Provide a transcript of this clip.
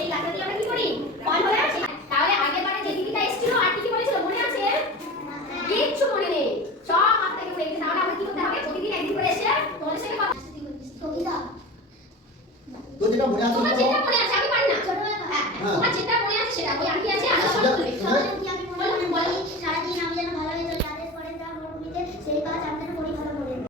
সেই ক্লাসটা দিয়ে আমরা কি করি ফল হয়ে আসে। তাহলে আগের বারে যে দিদিটা এসেছিল আর কি কি বলেছিল মনে আছে? কিচ্ছু মনে নেই, সব মাথা থেকে উড়ে গেছে। তাহলে আমাদের কি করতে হবে? প্রতিদিন একদিন করে এসে তোমাদের সঙ্গে কথা কবিতা তো যেটা মনে আছে তোমার যেটা মনে আছে আমি পারি না। হ্যাঁ তোমার যেটা মনে আছে সেটা বই আমি কি আছে আলোচনা করবে।